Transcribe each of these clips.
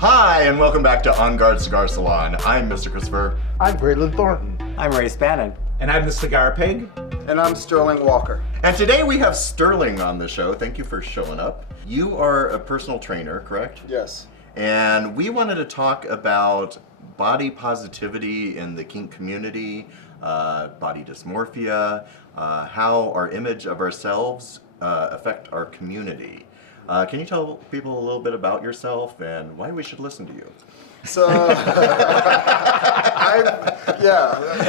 Hi, and welcome back to On Guard Cigar Salon. I'm Mr. Kristofer. I'm Graylin Thornton. I'm Bannon. And I'm the Cigar Pig. And I'm Sterling Walker. And today we have Sterling on the show. Thank you for showing up. You are a personal trainer, correct? Yes. And we wanted to talk about body positivity in the kink community, body dysmorphia, how our image of ourselves affect our community. Can you tell people a little bit about yourself and why we should listen to you? So,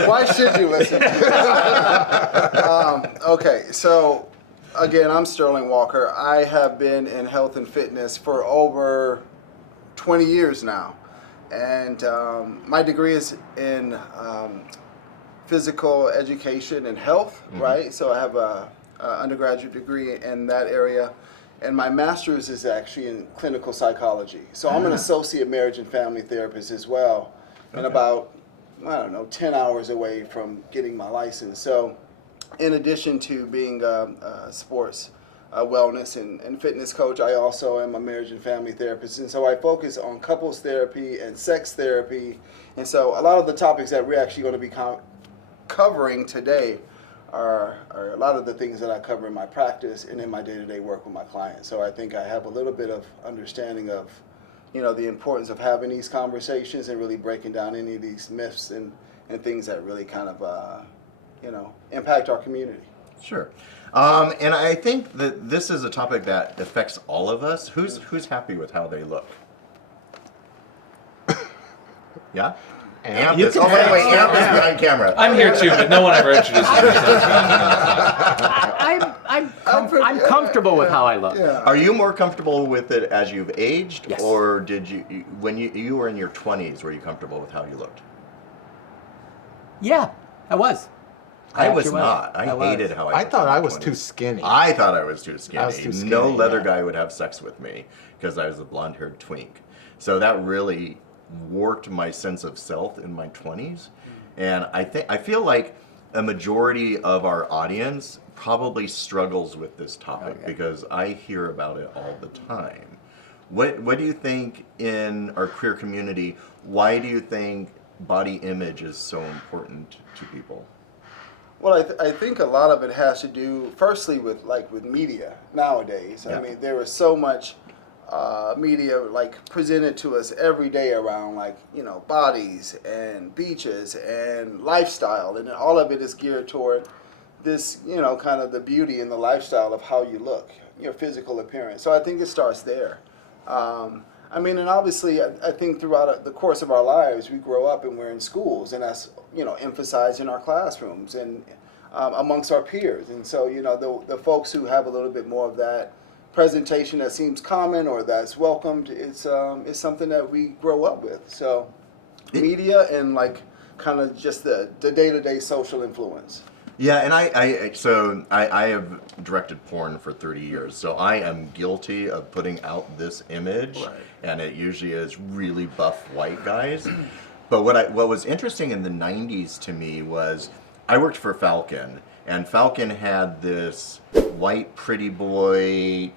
why should you listen? Okay, so again, I'm Sterling Walker. I have been in health and fitness for over 20 years now. And my degree is in physical education and health, right? So I have a undergraduate degree in that area. And my master's is actually in clinical psychology. So I'm an associate marriage and family therapist as well, and about, 10 hours away from getting my license. So in addition to being a sports wellness and fitness coach, I also am a marriage and family therapist. And so I focus on couples therapy and sex therapy. And so a lot of the topics that we're actually going to be covering today are a lot of the things that I cover in my practice and in my day-to-day work with my clients. So I think I have a little bit of understanding of, the importance of having these conversations and really breaking down any of these myths and things that really kind of, impact our community. Sure. And I think that this is a topic that affects all of us. Who's happy with how they look? Yeah? Amp is behind camera. I'm here too, but no one ever introduces themselves. I'm comfortable with how I look. Yeah. Are you more comfortable with it as you've aged? Yes. Or did you, when you were in your 20s, were you comfortable with how you looked? Yeah, I was. I was actually not. I hated how I I looked thought in my I was 20s. too skinny. I thought I was too skinny. I was too skinny, No leather yeah. guy would have sex with me because I was a blonde-haired twink. So that really warped my sense of self in my 20s. And I feel like a majority of our audience probably struggles with this topic because I hear about it all the time. What do you think in our queer community, why do you think body image is so important to people? Well, I think a lot of it has to do, firstly, with media nowadays. Yeah. I mean, there is so much media presented to us every day around bodies and beaches and lifestyle, and all of it is geared toward this kind of the beauty and the lifestyle of how you look, your physical appearance. So I think it starts there. And obviously I think throughout the course of our lives we grow up and we're in schools, and that's emphasized in our classrooms and amongst our peers. And so the folks who have a little bit more of that presentation that seems common or that's welcomed is something that we grow up with. So media and kind of just the day-to-day social influence. Yeah, and I have directed porn for 30 years, so I am guilty of putting out this image, and it usually is really buff white guys. But what was interesting in the 90s to me was I worked for Falcon, and Falcon had this white pretty boy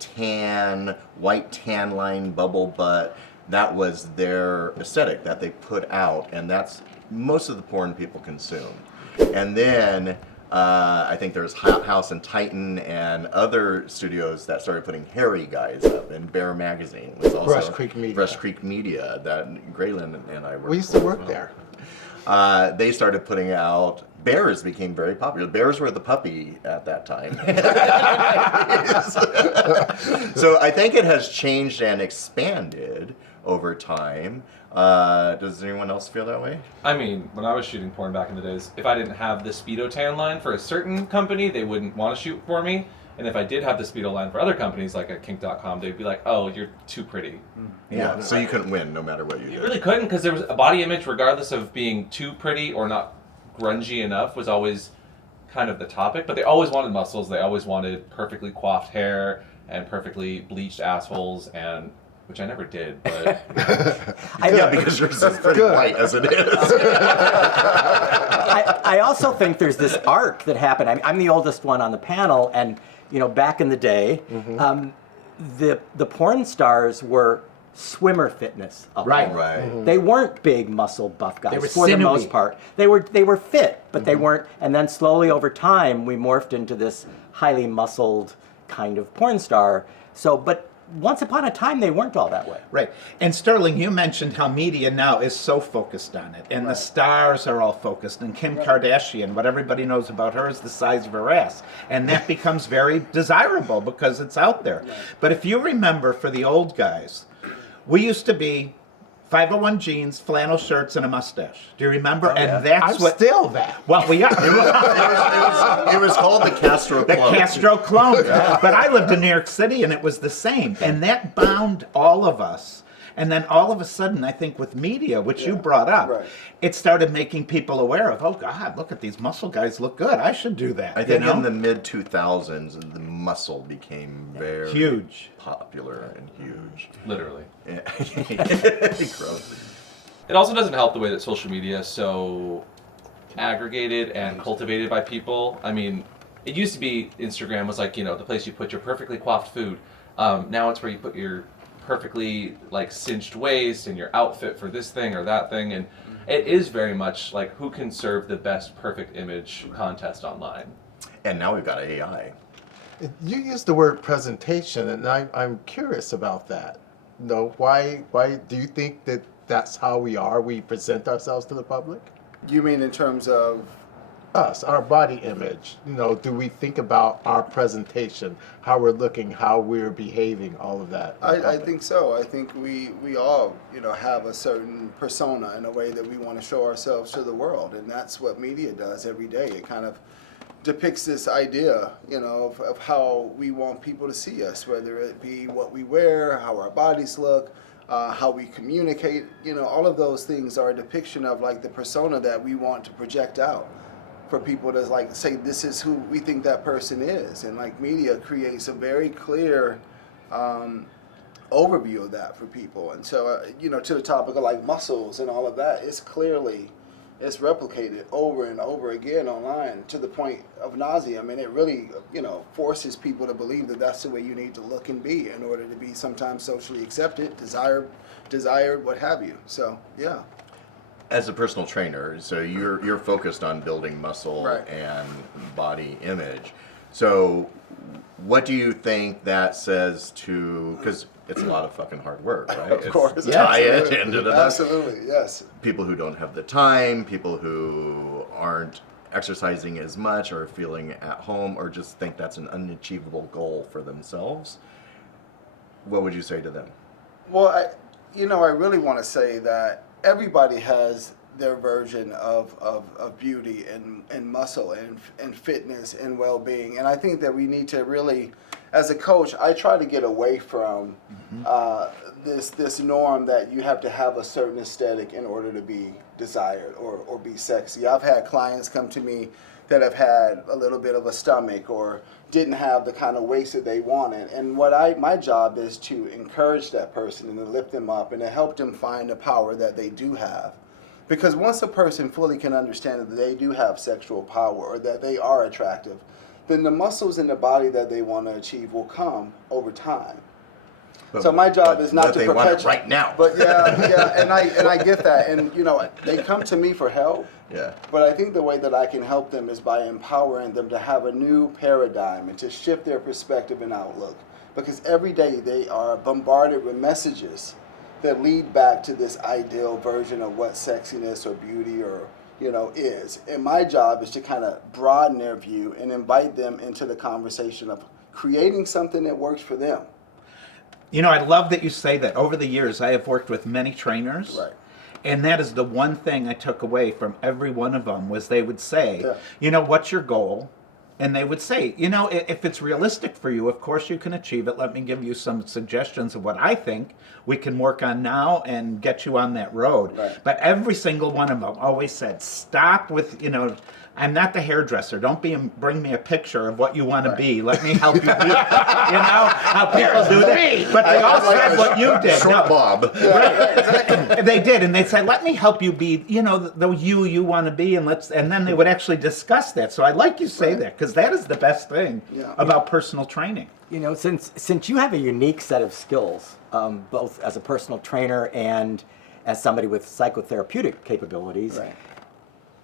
white tan line bubble butt. That was their aesthetic that they put out, and that's most of the porn people consume. And then I think there's House and Titan and other studios that started putting hairy guys up, and Bear Magazine was also Brush Creek Media. That Graylin and I worked. We used to work there. They started putting out. Bears became very popular. Bears were the puppy at that time. So I think it has changed and expanded over time. Does anyone else feel that way? I mean, when I was shooting porn back in the days, if I didn't have the Speedo tan line for a certain company, they wouldn't want to shoot for me. And if I did have the Speedo line for other companies, like at kink.com, they'd be like, oh, you're too pretty. Yeah, so you couldn't win no matter what you did. You really couldn't, because there was a body image, regardless of being too pretty or not grungy enough, was always kind of the topic. But they always wanted muscles. They always wanted perfectly coiffed hair and perfectly bleached assholes, and which I never did, but yeah, because yours is pretty white as it is. I also think there's this arc that happened. I'm the oldest one on the panel, and back in the day, the porn stars were swimmer fitness up Right. there. Right. They weren't big muscle buff guys They were for the sinewy. most part. They were fit, but they weren't. And then slowly over time, we morphed into this highly muscled kind of porn star. So, but once upon a time, they weren't all that way. Right. And Sterling, you mentioned how media now is so focused on it, and the stars are all focused. And Kim Kardashian, what everybody knows about her is the size of her ass. And that becomes very desirable because it's out there. But if you remember, for the old guys, we used to be 501 jeans, flannel shirts, and a mustache. Do you remember? And that's I'm what. still that. Well, we are. It was called the Castro The Club. Castro clone. But I lived in New York City and it was the same. And that bound all of us. And then all of a sudden, I think with media, which you brought up, Right. it started making people aware of, oh God, look at these muscle guys look good. I should do that. I think you know? in the mid 2000s, the muscle became very Huge. popular and huge. Literally. Yeah. Gross. It also doesn't help the way that social media is so aggregated and cultivated by people. I mean, it used to be Instagram was like, the place you put your perfectly coiffed food. Now it's where you put your perfectly like cinched waist and your outfit for this thing or that thing. And it is very much like who can serve the best perfect image contest online. And now we've got AI. You used the word presentation, and I'm curious about that. Why do you think that that's how we are? We present ourselves to the public? You mean in terms of Us, our body image. Do we think about our presentation, how we're looking, how we're behaving, all of that? I think so. I think we all, have a certain persona in a way that we want to show ourselves to the world, and that's what media does every day. It kind of depicts this idea, of how we want people to see us, whether it be what we wear, how our bodies look, how we communicate. All of those things are a depiction of like the persona that we want to project out for people to like say this is who we think that person is, and like media creates a very clear overview of that for people. And so to the topic of like muscles and all of that, it's replicated over and over again online to the point of nausea. I mean, it really forces people to believe that that's the way you need to look and be in order to be sometimes socially accepted, desired, what have you. So yeah. As a personal trainer, so you're focused on building muscle Right. and body image. So what do you think that says to, because it's a lot of fucking hard work, right? Of course. It's diet Absolutely. and Absolutely, yes. people who don't have the time, people who aren't exercising as much or feeling at home or just think that's an unachievable goal for themselves. What would you say to them? Well, I really want to say that everybody has their version of beauty and muscle and fitness and well-being. And I think that we need to really, as a coach, I try to get away from this norm that you have to have a certain aesthetic in order to be desired or be sexy. I've had clients come to me that have had a little bit of a stomach or didn't have the kind of waist that they wanted. And my job is to encourage that person and to lift them up and to help them find the power that they do have. Because once a person fully can understand that they do have sexual power or that they are attractive, then the muscles in the body that they want to achieve will come over time. So my job is not to they want it perpetuate right now. But yeah, and I get that, and they come to me for help. Yeah. But I think the way that I can help them is by empowering them to have a new paradigm and to shift their perspective and outlook. Because every day they are bombarded with messages that lead back to this ideal version of what sexiness or beauty or is. And my job is to kind of broaden their view and invite them into the conversation of creating something that works for them. I love that you say that. Over the years, I have worked with many trainers. Right. And that is the one thing I took away from every one of them was they would say, Yeah. What's your goal? And they would say, if it's realistic for you, of course you can achieve it. Let me give you some suggestions of what I think we can work on now and get you on that road. Right. But every single one of them always said, stop with, I'm not the hairdresser. Don't bring me a picture of what you want to be. Let me help you be. How people do that. But they all said what you did. Short Bob. They did, and they said, "Let me help you be, the you want to be," and then they would actually discuss that. So I like you say that because that is the best thing about personal training. You know, since you have a unique set of skills, both as a personal trainer and as somebody with psychotherapeutic capabilities,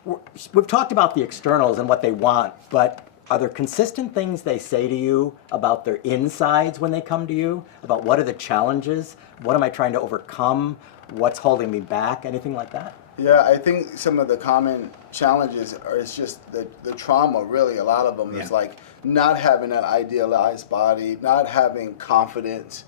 we've talked about the externals and what they want, but are there consistent things they say to you about their insides when they come to you? About what are the challenges? What am I trying to overcome? What's holding me back? Anything like that? Yeah, I think some of the common challenges is just the trauma, really. A lot of them is like not having that idealized body, not having confidence,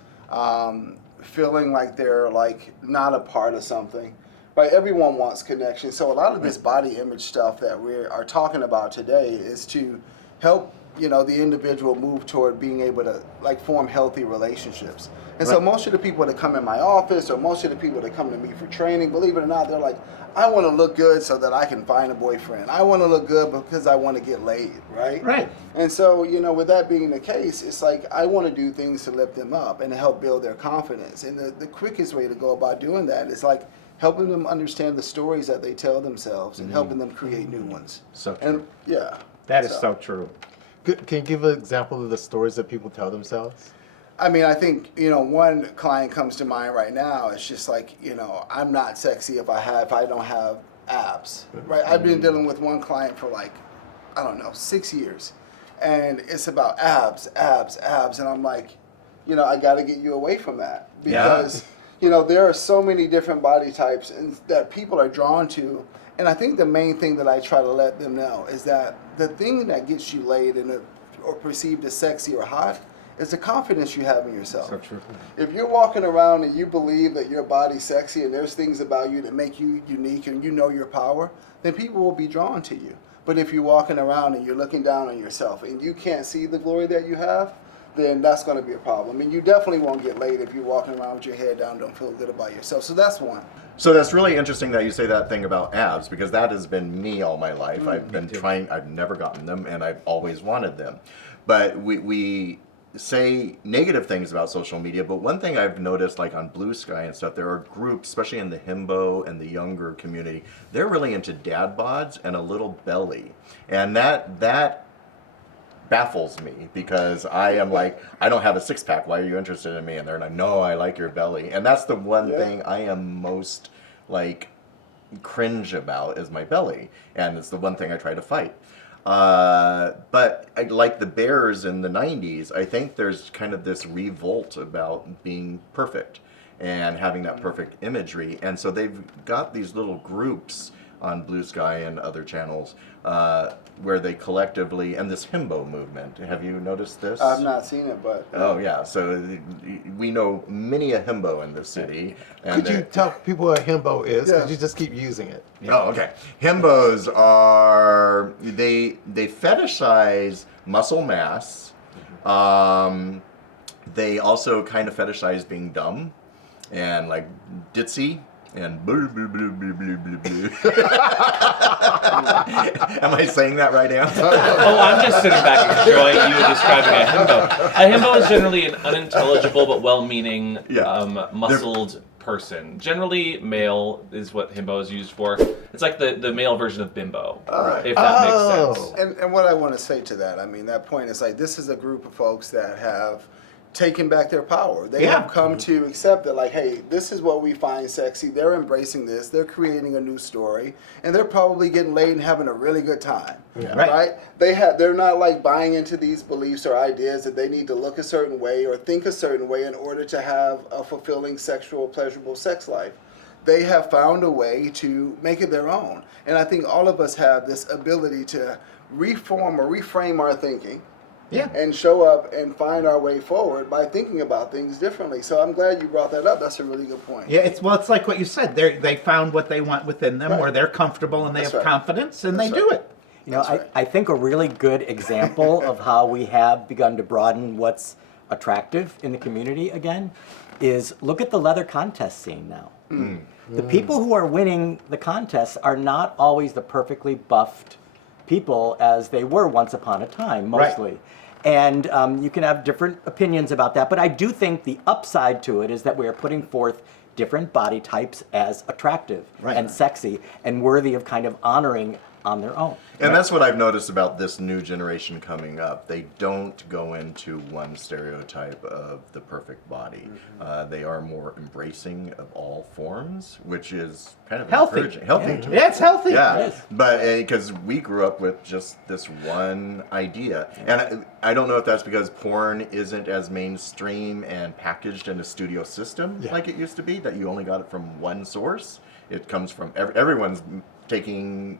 feeling like they're like not a part of something. Right, everyone wants connection. So a lot of this body image stuff that we are talking about today is to help, you know, the individual move toward being able to like form healthy relationships. And so most of the people that come in my office or most of the people that come to me for training, believe it or not, they're like, I want to look good so that I can find a boyfriend. I want to look good because I want to get laid, right? Right. And so, you know, with that being the case, it's like I want to do things to lift them up and to help build their confidence. And the quickest way to go about doing that is like helping them understand the stories that they tell themselves and helping them create new ones. So true. And yeah. That is so true. Can you give an example of the stories that people tell themselves? I mean, I think, you know, one client comes to mind right now. It's just like, you know, I'm not sexy if I don't have abs, right? I've been dealing with one client for like, I don't know, 6 years. And it's about abs. And I'm like, you know, I got to get you away from that because, you know, there are so many different body types and that people are drawn to. And I think the main thing that I try to let them know is that the thing that gets you laid or perceived as sexy or hot is the confidence you have in yourself. So true. If you're walking around and you believe that your body's sexy and there's things about you that make you unique and you know your power, then people will be drawn to you. But if you're walking around and you're looking down on yourself and you can't see the glory that you have, then that's going to be a problem. And you definitely won't get laid if you're walking around with your head down, don't feel good about yourself. So that's one. So that's really interesting that you say that thing about abs, because that has been me all my life. I've been trying, I've never gotten them, and I've always wanted them. But we say negative things about social media, but one thing I've noticed, like on Blue Sky and stuff, there are groups, especially in the himbo and the younger community, they're really into dad bods and a little belly. And that baffles me, because I am like, I don't have a six-pack, why are you interested in me? And they're like, no, I like your belly. And that's the one thing I am most like cringe about, is my belly. And it's the one thing I try to fight. But like the Bears in the 90s, I think there's kind of this revolt about being perfect and having that perfect imagery. And so they've got these little groups on Blue Sky and other channels where they collectively, and this himbo movement, have you noticed this? I've not seen it, but... Oh yeah, so we know many a himbo in the city. And Could you tell people what a himbo is? Yeah. Could you just keep using it? Oh, okay. Himbos are, they fetishize muscle mass. They also kind of fetishize being dumb and like ditzy and blah, blah, blah, blah, blah, blah, blah. Am I saying that right now? Oh, I'm just sitting back enjoying you describing a himbo. A himbo is generally an unintelligible but well-meaning, muscled person. Generally, male is what himbo is used for. It's like the male version of bimbo, if that makes sense. And what I want to say to that, I mean, that point is like, this is a group of folks that have taken back their power. They have come to accept that, like, hey, this is what we find sexy. They're embracing this. They're creating a new story, and they're probably getting laid and having a really good time. Yeah. Right? They're not like buying into these beliefs or ideas that they need to look a certain way or think a certain way in order to have a fulfilling sexual, pleasurable sex life. They have found a way to make it their own. And I think all of us have this ability to reform or reframe our thinking. Yeah. And show up and find our way forward by thinking about things differently. So I'm glad you brought that up. That's a really good point. Yeah, it's like what you said. They found what they want within them, where they're comfortable and they have confidence, and they do it. You know, I think a really good example of how we have begun to broaden what's attractive in the community again is look at the leather contest scene now. The people who are winning the contests are not always the perfectly buffed people as they were once upon a time, mostly. Right. And you can have different opinions about that, but I do think the upside to it is that we are putting forth different body types as attractive and sexy and worthy of kind of honoring on their own. And that's what I've noticed about this new generation coming up. They don't go into one stereotype of the perfect body. They are more embracing of all forms, which is kind of Healthy. encouraging. Healthy. Yeah, it's healthy. Yeah, but because we grew up with just this one idea, and I don't know if that's because porn isn't as mainstream and packaged in a studio system like it used to be, that you only got it from one source. It comes from everyone's taking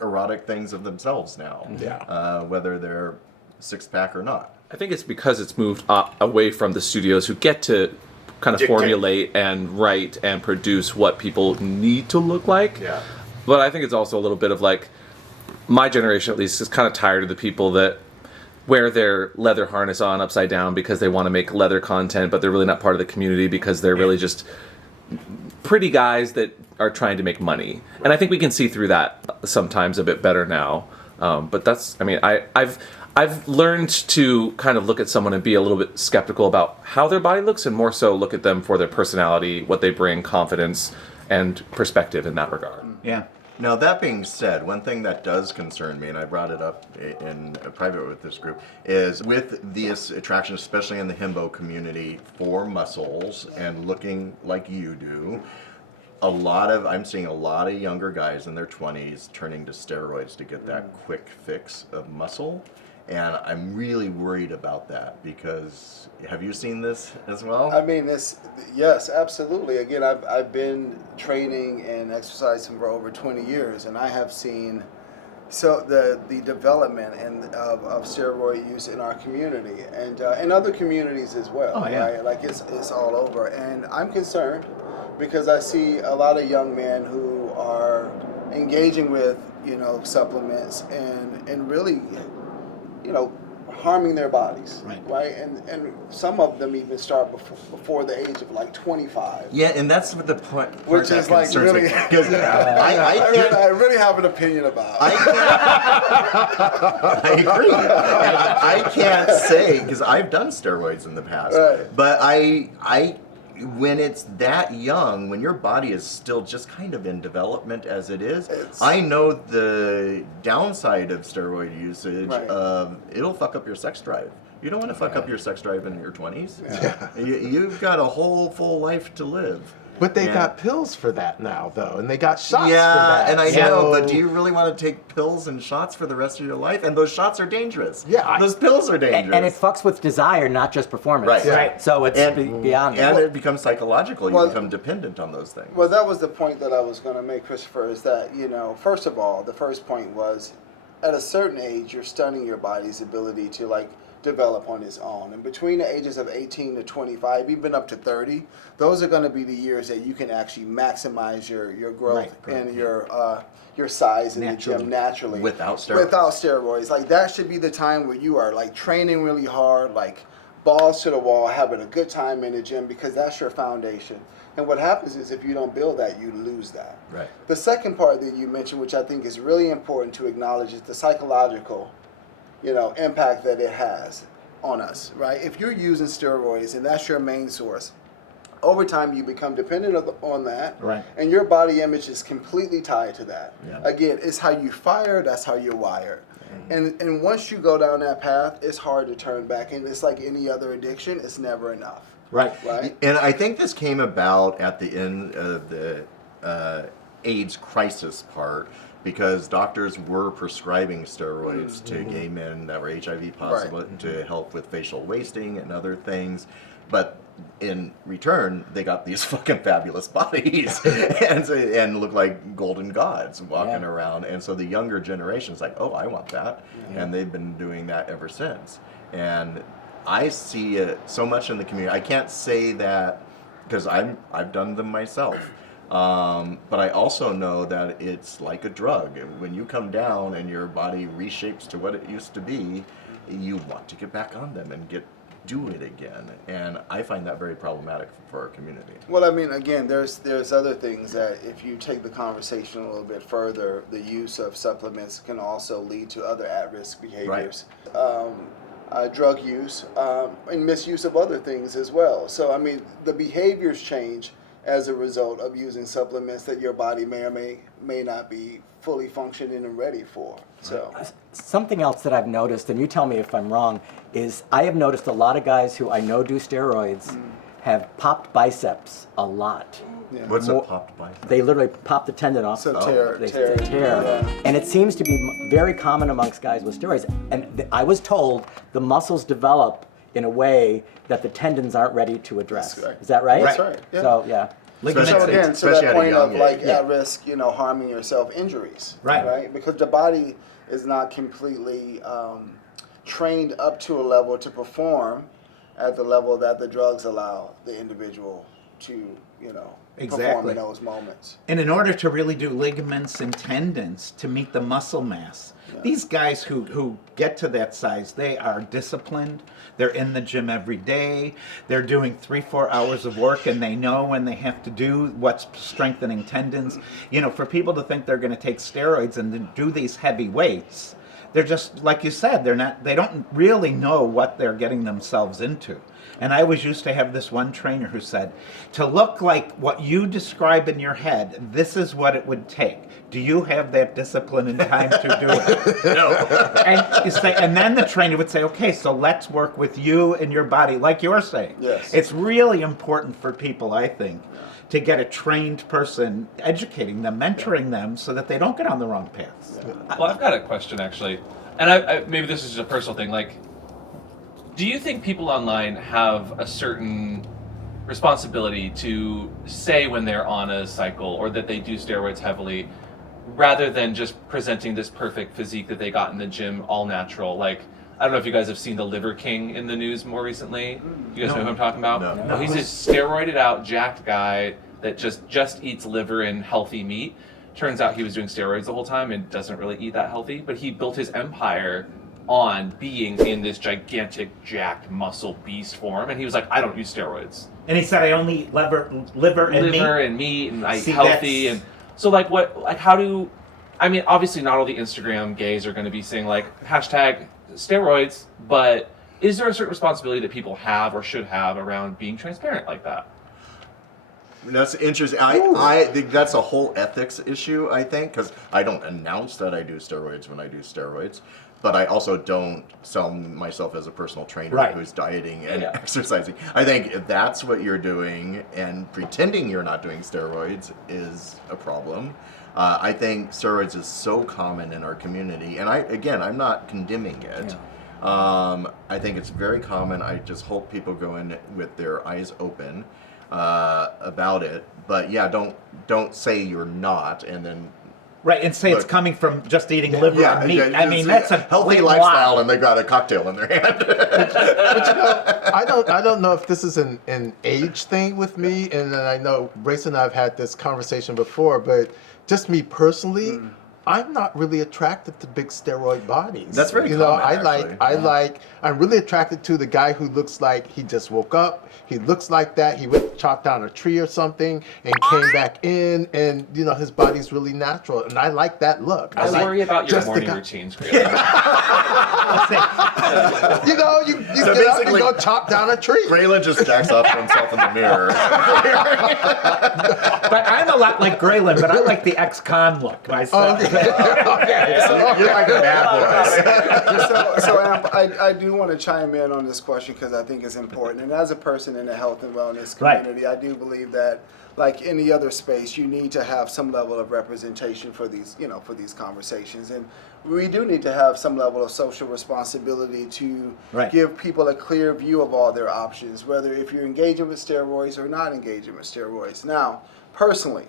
erotic things of themselves now, whether they're six-pack or not. I think it's because it's moved away from the studios who get to kind of formulate and write and produce what people need to look like. Yeah. But I think it's also a little bit of like, my generation at least is kind of tired of the people that wear their leather harness on upside down because they want to make leather content, but they're really not part of the community because they're really just pretty guys that are trying to make money. And I think we can see through that sometimes a bit better now. But that's, I mean, I've learned to kind of look at someone and be a little bit skeptical about how their body looks, and more so look at them for their personality, what they bring, confidence, and perspective in that regard. Yeah. Now, that being said, one thing that does concern me, and I brought it up in private with this group, is with this attraction, especially in the himbo community, for muscles and looking like you do, I'm seeing a lot of younger guys in their 20s turning to steroids to get that quick fix of muscle. And I'm really worried about that because, have you seen this as well? I mean, yes, absolutely. Again, I've been training and exercising for over 20 years, and I have seen the development of steroid use in our community and in other communities as well. Oh, yeah. Right? Like it's all over, and I'm concerned because I see a lot of young men who are engaging with supplements and really harming their bodies, right? And some of them even start before the age of like 25. Yeah, and that's the point. Which is like really, because I really have an opinion about. I agree. And I can't say because I've done steroids in the past, but I when it's that young, when your body is still just kind of in development as it is, I know the downside of steroid usage. It'll fuck up your sex drive. You don't want to fuck up your sex drive in your 20s. You've got a whole full life to live. But they got pills for that now, though, and they got shots for Yeah, that. and I know, but do you really want to take pills and shots for the rest of your life? And those shots are dangerous. Yeah. Those pills are dangerous. And it fucks with desire, not just performance. Right. Yeah. Right. So it's beyond And that. it becomes psychological. You become dependent on those things. Well, that was the point that I was going to make, Kristofer, is that, first of all, the first point was, at a certain age, you're stunning your body's ability to, develop on its own. And between the ages of 18 to 25, even up to 30, those are going to be the years that you can actually maximize your growth and your size in the gym naturally. Without steroids. Without steroids. Like, that should be the time where you are, training really hard, balls to the wall, having a good time in the gym, because that's your foundation. And what happens is if you don't build that, you lose that. Right. The second part that you mentioned, which I think is really important to acknowledge, is the psychological impact that it has on us, right? If you're using steroids and that's your main source, over time you become dependent on that, Right. and your body image is completely tied to that. Yeah. Again, it's how you fire, that's how you're wired. And once you go down that path, it's hard to turn back, and it's like any other addiction, it's never enough. Right. Right? And I think this came about at the end of the AIDS crisis part, because doctors were prescribing steroids to gay men that were HIV positive to help with facial wasting and other things. But in return, they got these fucking fabulous bodies and look like golden gods walking around. And so the younger generation's like, oh, I want that. And they've been doing that ever since. And I see it so much in the community. I can't say that because I've done them myself. But I also know that it's like a drug. When you come down and your body reshapes to what it used to be, you want to get back on them and do it again. And I find that very problematic for our community. Well, I mean, again, there's other things that if you take the conversation a little bit further, the use of supplements can also lead to other at-risk behaviors. Drug use and misuse of other things as well. So, I mean, the behaviors change as a result of using supplements that your body may or may not be fully functioning and ready for. So Something else that I've noticed, and you tell me if I'm wrong, is I have noticed a lot of guys who I know do steroids have popped biceps a lot. yeah. What's a popped bicep? They literally pop the tendon off. So They tear. Yeah. And it seems to be very common amongst guys with steroids. And I was told the muscles develop in a way that the tendons aren't ready to address. That's right. Is that right? That's right. Yeah. So, yeah. Ligaments. So again, to Especially that at a point of young like age. at risk, harming yourself, injuries, Right. Because the body is not completely trained up to a level to perform at the level that the drugs allow the individual to, perform Exactly. in those moments. And in order to really do ligaments and tendons to meet the muscle mass, these guys who get to that size, they are disciplined. They're in the gym every day. They're doing 3-4 hours of work, and they know when they have to do what's strengthening tendons. For people to think they're going to take steroids and then do these heavy weights, they're just, like you said, they don't really know what they're getting themselves into. And I always used to have this one trainer who said, to look like what you describe in your head, this is what it would take. Do you have that discipline and time to do it? No. And then the trainer would say, okay, so let's work with you and your body, like you're saying. Yes. It's really important for people, I think, to get a trained person educating them, mentoring them, so that they don't get on the wrong paths. Well, I've got a question actually, and I maybe this is just a personal thing. Like, do you think people online have a certain responsibility to say when they're on a cycle or that they do steroids heavily, rather than just presenting this perfect physique that they got in the gym, all natural? Like, I don't know if you guys have seen the Liver King in the news more recently. You guys know who I'm talking about? No. Oh, he's this steroided out, jacked guy that just eats liver and healthy meat. Turns out he was doing steroids the whole time and doesn't really eat that healthy, but he built his empire on being in this gigantic, jacked muscle beast form, and he was like, I don't use steroids. And he said, I only eat liver and meat. And I eat See, healthy. that's- And so, like, how do, I mean, obviously not all the Instagram gays are going to be saying, like, hashtag steroids, but is there a certain responsibility that people have or should have around being transparent like that? That's interesting. I think that's a whole ethics issue, I think, because I don't announce that I do steroids when I do steroids, but I also don't sell myself as a personal trainer Right. who's dieting and Yeah. exercising. I think if that's what you're doing and pretending you're not doing steroids is a problem. I think steroids is so common in our community, and I'm not condemning it. I think it's very common. I just hope people go in with their eyes open about it. But yeah, don't say you're not, and then Right, and say it's Look. coming from just eating liver and meat. I mean, that's a healthy big lifestyle, lie. and they got a cocktail in their hand. But I don't know if this is an age thing with me, and then I know Brace and I have had this conversation before, but just me personally, I'm not really attracted to big steroid bodies. That's very common, I'm really attracted to the guy who looks like he just woke up. He looks like that. He went chopped down a tree or something and came back in, and his body's really natural, and I like that look. I like worry about your just the morning guy- routines, Graylin. You So get up and basically- go chop down a tree. Graylin just jacks off to himself in the mirror. But I'm a lot like Graylin, but I like the ex-con look myself. You're like a bad boy. So Amp, I do want to chime in on this question because I think it's important. And as a person in the health and wellness Right. community, I do believe that, like any other space, you need to have some level of representation for these, for these conversations. And we do need to have some level of social responsibility to Right. give people a clear view of all their options, whether if you're engaging with steroids or not engaging with steroids. Now, personally,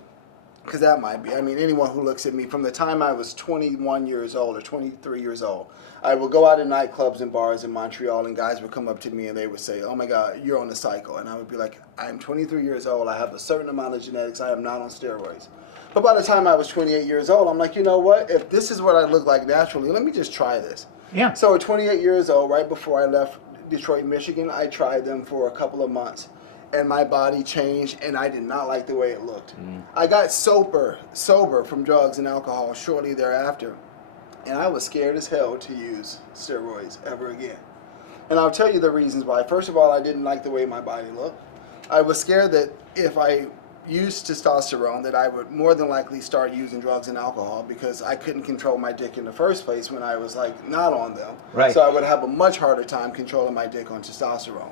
because that might be, anyone who looks at me from the time I was 21 years old or 23 years old, I would go out in nightclubs and bars in Montreal, and guys would come up to me and they would say, oh my God, you're on the cycle. And I would be like, I'm 23 years old, I have a certain amount of genetics, I am not on steroids. But by the time I was 28 years old, I'm like, you know what, if this is what I look like naturally, let me just try this. Yeah. So at 28 years old, right before I left Detroit, Michigan, I tried them for a couple of months. And my body changed, and I did not like the way it looked. I got sober from drugs and alcohol shortly thereafter, and I was scared as hell to use steroids ever again. And I'll tell you the reasons why. First of all, I didn't like the way my body looked. I was scared that if I used testosterone that I would more than likely start using drugs and alcohol because I couldn't control my dick in the first place when I was like not on them. Right. So I would have a much harder time controlling my dick on testosterone.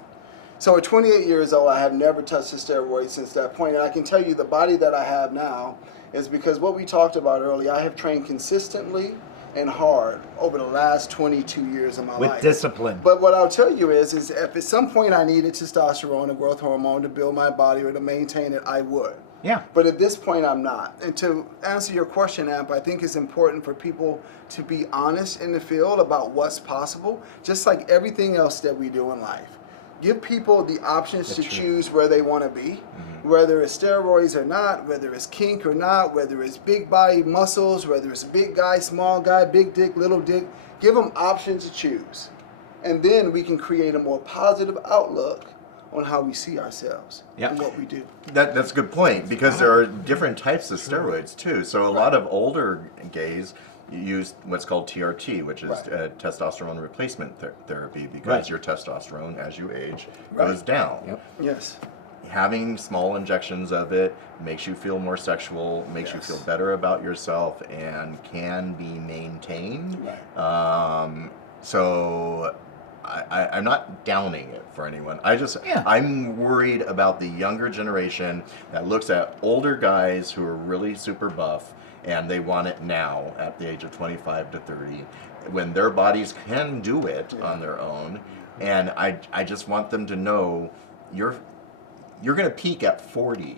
So at 28 years old, I have never touched a steroid since that point. And I can tell you the body that I have now is because what we talked about earlier, I have trained consistently and hard over the last 22 years of my life. With discipline. But what I'll tell you is if at some point I needed testosterone, a growth hormone, to build my body or to maintain it, I would. Yeah. But at this point, I'm not. And to answer your question, Amp, I think it's important for people to be honest in the field about what's possible, just like everything else that we do in life. Give people the options to choose where they want to be, whether it's steroids or not, whether it's kink or not, whether it's big body muscles, whether it's big guy, small guy, big dick, little dick. Give them options to choose. And then we can create a more positive outlook on how we see ourselves and what we do. That's a good point, because there are different types of steroids too. So a lot of older gays use what's called TRT, which is testosterone replacement therapy, because your testosterone, as you age, goes down. Yep. Yes. Having small injections of it makes you feel more sexual, makes you feel better about yourself, and can be maintained. So I'm not downing it for anyone. I'm worried about the younger generation that looks at older guys who are really super buff and they want it now at the age of 25 to 30 when their bodies can do it on their own. And I just want them to know you're going to peak at 40,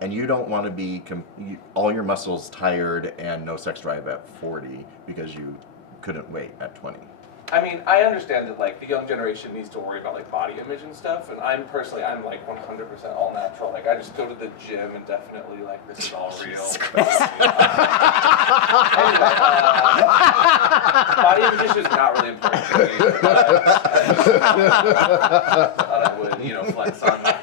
and you don't want to be all your muscles tired and no sex drive at 40 because you couldn't wait at 20. I mean, I understand that like the young generation needs to worry about like body image and stuff, and I'm like 100% all natural. Like I just go to the gym and definitely like this is all real. Anyway, body image is not really important to me. Thought I would, flex on that.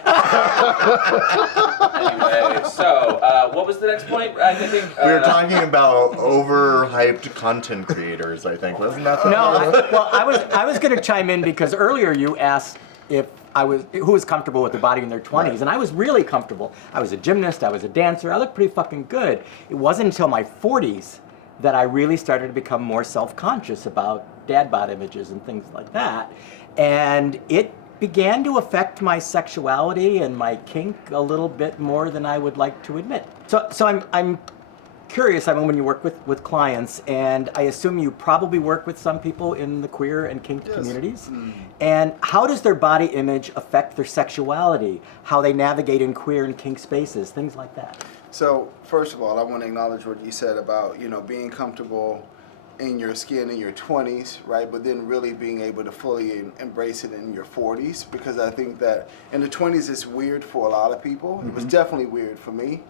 Anyway, so what was the next point? I think We were talking about overhyped content creators, I think. Wasn't that the I was going to chime in because earlier you asked who was comfortable with their body in their 20s, and I was really comfortable. I was a gymnast, I was a dancer, I looked pretty fucking good. It wasn't until my 40s that I really started to become more self-conscious about dad bod images and things like that, and it began to affect my sexuality and my kink a little bit more than I would like to admit. So I'm curious, when you work with clients, and I assume you probably work with some people in the queer and kink communities, and how does their body image affect their sexuality, how they navigate in queer and kink spaces, things like that? So first of all, I want to acknowledge what you said about, being comfortable in your skin in your 20s, right? But then really being able to fully embrace it in your 40s, because I think that in the 20s it's weird for a lot of people. It was definitely weird for me,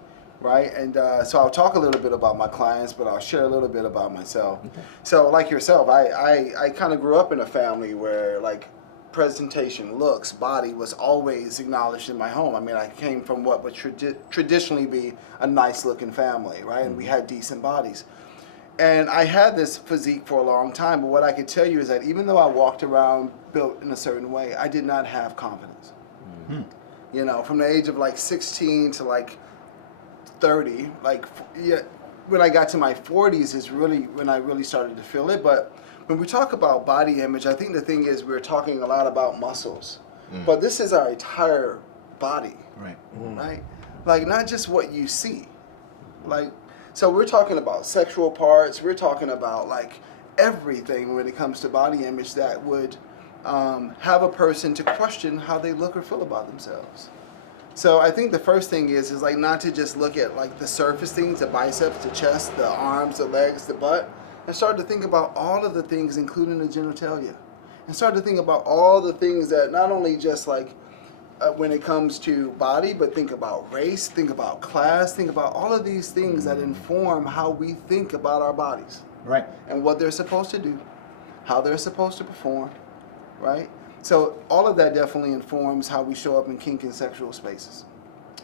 right? And so I'll talk a little bit about my clients, but I'll share a little bit about myself. Okay. So like yourself, I kind of grew up in a family where like presentation, looks, body was always acknowledged in my home. I mean, I came from what would traditionally be a nice looking family, right? And we had decent bodies. And I had this physique for a long time, but what I could tell you is that even though I walked around built in a certain way, I did not have confidence. From the age of like 16 to like 30, when I got to my 40s is really when I really started to feel it. But when we talk about body image, I think the thing is we're talking a lot about muscles, but this is our entire body, right? Like not just what you see, so we're talking about sexual parts, we're talking about like everything when it comes to body image that would have a person to question how they look or feel about themselves. So I think the first thing is like not to just look at like the surface things, the biceps, the chest, the arms, the legs, the butt, and start to think about all of the things, including the genitalia, and start to think about all the things that not only just like when it comes to body, but think about race, think about class, think about all of these things that inform how we think about our bodies. Right. And what they're supposed to do, how they're supposed to perform, right? So all of that definitely informs how we show up in kink and sexual spaces.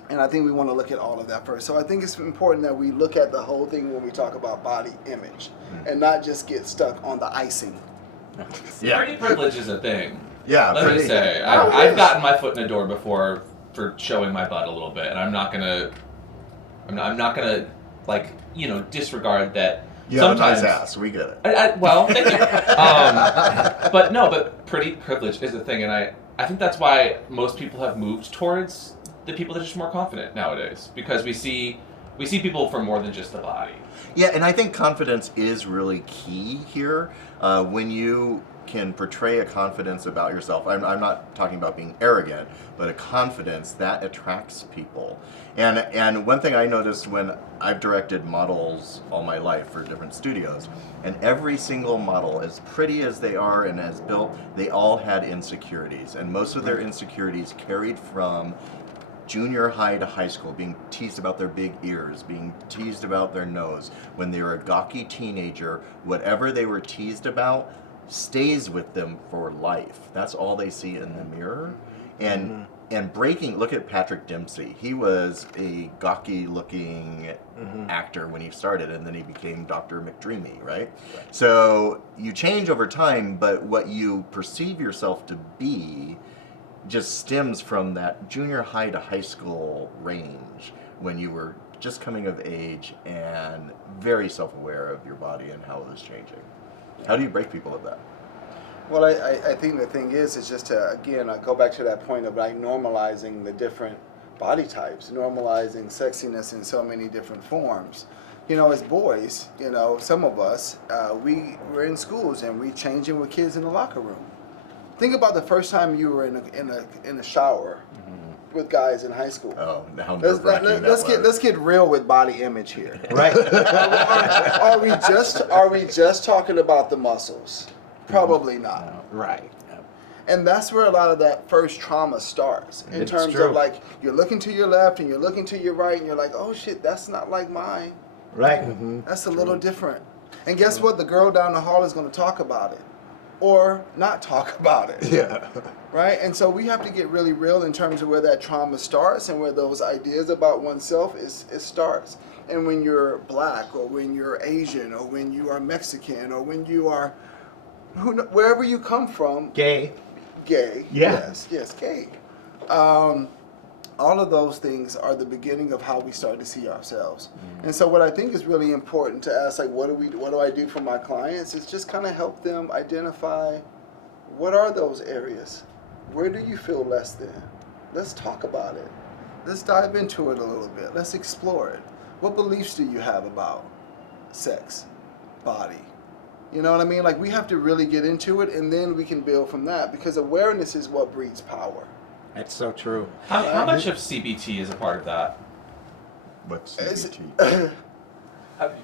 And I think we want to look at all of that first. So I think it's important that we look at the whole thing when we talk about body image and not just get stuck on the icing. Pretty privilege is a thing. Yeah, Let me say, I've gotten my foot in the door before for showing my butt a little bit, and I'm not gonna I'm not gonna disregard that. You have a Sometimes, nice ass. We get it. well, thank you. But pretty privilege is a thing, and I think that's why most people have moved towards the people that are just more confident nowadays, because we see people for more than just the body. Yeah, and I think confidence is really key here. When you can portray a confidence about yourself, I'm not talking about being arrogant, but a confidence that attracts people. And one thing I noticed when I've directed models all my life for different studios, and every single model, as pretty as they are and as built, they all had insecurities. And most of their insecurities carried from junior high to high school, being teased about their big ears, being teased about their nose. When they were a gawky teenager, whatever they were teased about stays with them for life. That's all they see in the mirror. And breaking, look at Patrick Dempsey. He was a gawky looking actor when he started, and then he became Dr. McDreamy, right? So you change over time, but what you perceive yourself to be just stems from that junior high to high school range when you were just coming of age and very self-aware of your body and how it was changing. How do you break people of that? Well, I think the thing is just to, again, I go back to that point of like normalizing the different body types, normalizing sexiness in so many different forms. You know, as boys, you know, some of us, we're in schools and we changing with kids in the locker room. Think about the first time you were in a shower with guys in high school. Oh, how nerve-wracking that was. Let's get real with body image here. Right. Are we just talking about the muscles? Probably not. Right. And that's where a lot of that first trauma starts. In It's terms true. of like you're looking to your left and you're looking to your right and you're like, oh shit, that's not like mine. Right. That's a little different. And guess what? The girl down the hall is going to talk about it. Or not talk about it. Yeah. Right? And so we have to get really real in terms of where that trauma starts and where those ideas about oneself it starts. And when you're black or when you're Asian or when you are Mexican or when you are wherever you come from, Gay. Yeah. Yes, gay. All of those things are the beginning of how we start to see ourselves. And so what I think is really important to ask, like, what do I do for my clients, is just kind of help them identify what are those areas. Where do you feel less than? Let's talk about it. Let's dive into it a little bit. Let's explore it. What beliefs do you have about sex, body? You know what I mean? Like, we have to really get into it, and then we can build from that, because awareness is what breeds power. That's so true. How much of CBT is a part of that? What's Is CBT?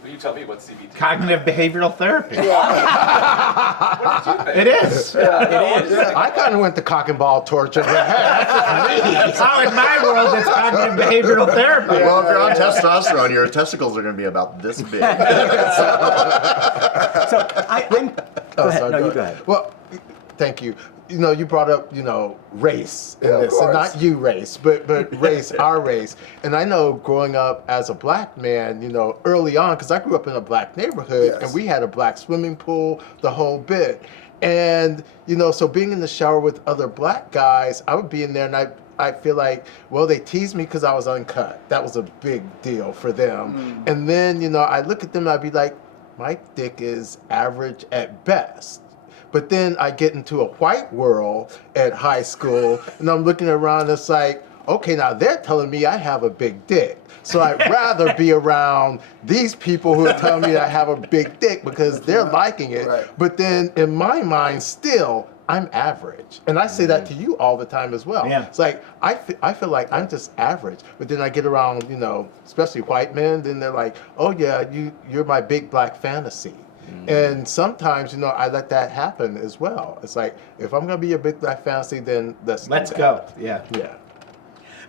You tell me what CBT. Cognitive behavioral therapy. Yeah. It is. It is. I kind of went the cock and ball torture. How in my world it's cognitive behavioral therapy. Well, if you're on testosterone, your testicles are going to be about this big. So I'm. Go ahead. sorry, No, you go ahead. Well, thank you. You know, you brought up, race in Yeah, of this, and course. not you race, but race, our race. And I know growing up as a black man, early on, because I grew up in a black neighborhood, Yes. and we had a black swimming pool, the whole bit. And, so being in the shower with other black guys, I would be in there and I feel like, well, they teased me because I was uncut. That was a big deal for them. And then, I look at them and I'd be like, my dick is average at best. But then I get into a white world at high school, and I'm looking around, it's like, okay, now they're telling me I have a big dick. So I'd rather be around these people who are telling me I have a big dick because they're liking it. Right. But then in my mind, still, I'm average. And I say that to you all the time as well. Yeah. It's like, I feel like I'm just average. But then I get around, especially white men, then they're like, oh yeah, you're my big black fantasy. And sometimes, I let that happen as well. It's like, if I'm going to be a big black fantasy, then let's Let's do go. that. Yeah. Yeah.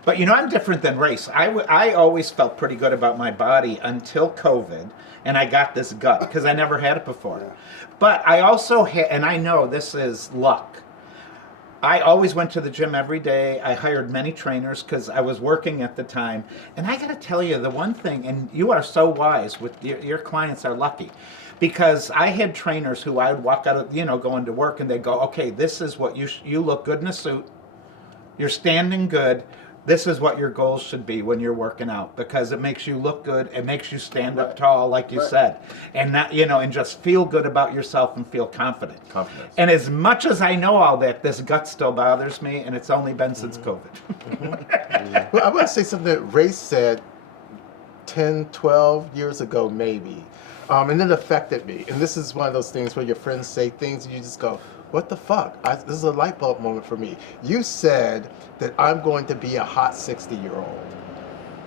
But I'm different than race. I always felt pretty good about my body until COVID, and I got this gut because I never had it before. Yeah. But I also had, and I know this is luck. I always went to the gym every day. I hired many trainers because I was working at the time. And I got to tell you, the one thing, and you are so wise with your clients are lucky, because I had trainers who I would walk out of, go into work and they'd go, okay, this is what you look good in a suit. You're standing good. this is what your goals should be when you're working out, because it makes you look good, it makes you stand up tall, like you said, and not, and just feel good about yourself and feel confident. Confidence. And as much as I know all that, this gut still bothers me, and it's only been since COVID. Well, I want to say something that Ray said 10, 12 years ago, maybe. And it affected me. And this is one of those things where your friends say things and you just go, what the fuck? This is a light bulb moment for me. You said that I'm going to be a hot 60-year-old.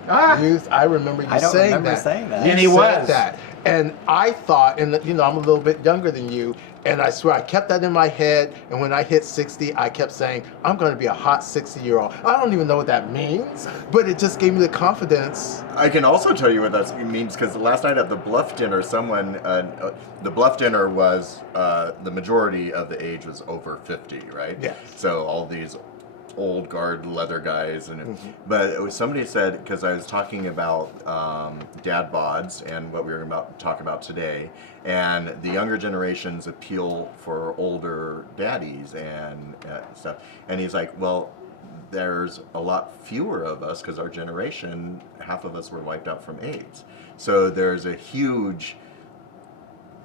I remember you saying that. And he said was. that. And I thought, and I'm a little bit younger than you, and I swear I kept that in my head. And when I hit 60, I kept saying, I'm going to be a hot 60-year-old. I don't even know what that means, but it just gave me the confidence. I can also tell you what that means, because last night at the Bluff dinner, the Bluff dinner was, the majority of the age was over 50, right? Yes. So all these old guard leather guys, but it was, somebody said, because I was talking about dad bods and what we were about to talk about today, and the younger generations appeal for older daddies and stuff, and he's like, well, there's a lot fewer of us because our generation, half of us were wiped out from AIDS, so there's a huge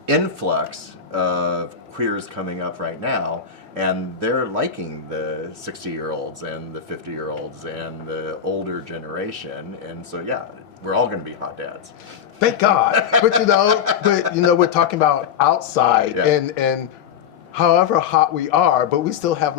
influx of queers coming up right now. And they're liking the 60-year-olds and the 50-year-olds and the older generation. And so, yeah, we're all going to be hot dads. Thank God. But we're talking about outside and however hot we are, but we still have